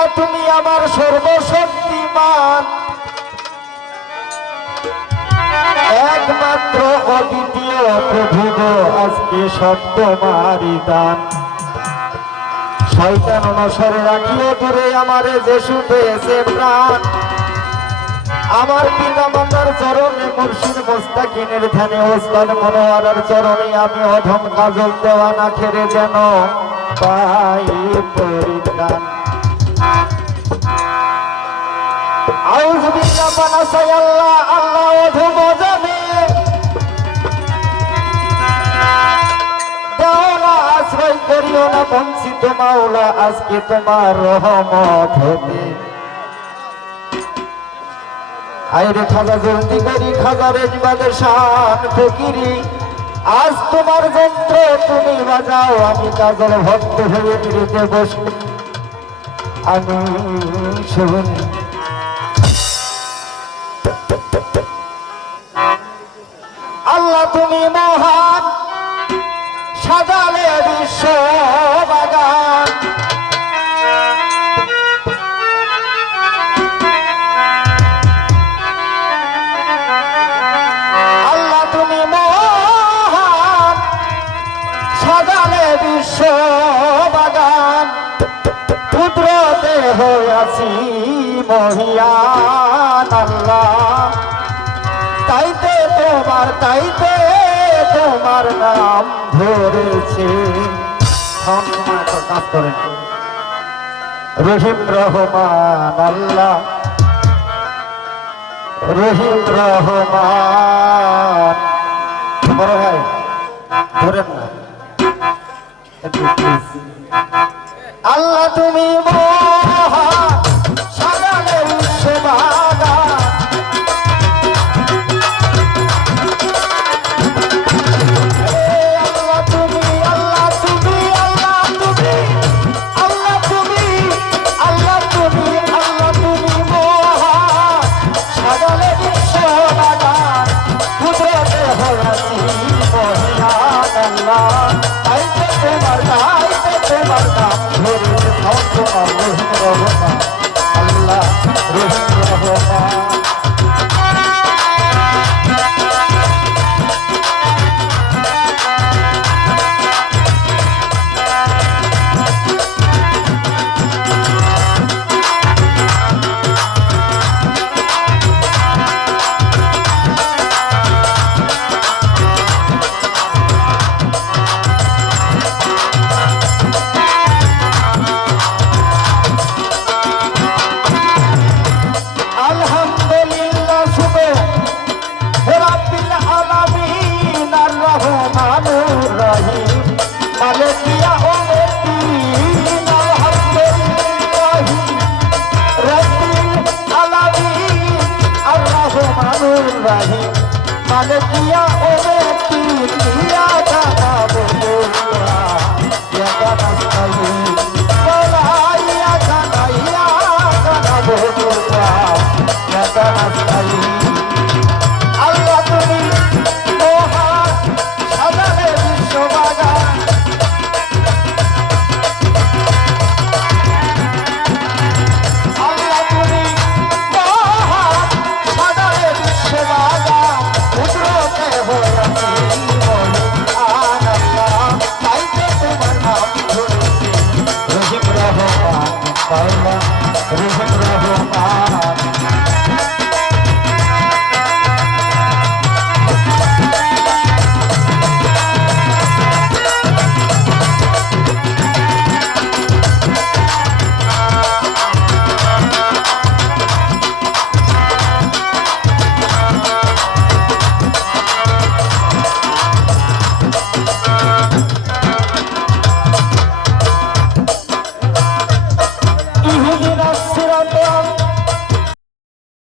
আল্লাহ তুমি আমার সর্বশক্তিমান, একমাত্র অদ্বিতীয় প্রভু গো, আজকে সব তোমারই দান। শয়তান অনুসরে রাখিও দূরে আমারে যে পেয়েছে প্রাণ। আমার পিতা মাতার চরণে, মুর্শিদ মোস্তাকিনের ধ্যানে, ওস্তাদ মনোয়ারার চরণে আমি অধম কাজল দেওয়া না খেরে যেন পাই পরিত্রাণ। আউযু বিল্লাহি পানাসাই আল্লাহ, আল্লাহ অধম জানে দেওয়া আশ্রয় করিও না বঞ্চিত মাওলা, আজকে তোমার রহমত হতে। আইরে খাজা জলদি করি, খাজা রেজবাদের শান ফকিরি, আজ তোমার যন্ত্র তুমি বাজাও, আমি কাজল ভক্ত হয়ে নিতে বসে আমি শুনি। আল্লাহ তুমি মহান, সাজালে বিশ্ব বাগান। আল্লাহ তুমি মহান, সাজালে বিশ্ব বাগান। কুদরতে হইয়াছি মহিয়ান আল্লাহ, তাইতে তোমার নাম ধরেছে। কাজ করেন রহিম রহমান আল্লাহ, রহিম রহমান। বড় ভাই ধরেন না আল্লাহ তুমি মহান, সাজালে বিশ্ব বাগান। আল্লাহ রহিম Rahman. Malikia Ometi, Ya Gana Bola, Ya Gana Stayi, Bola Ya Gana Bola, Ya Gana Stayi.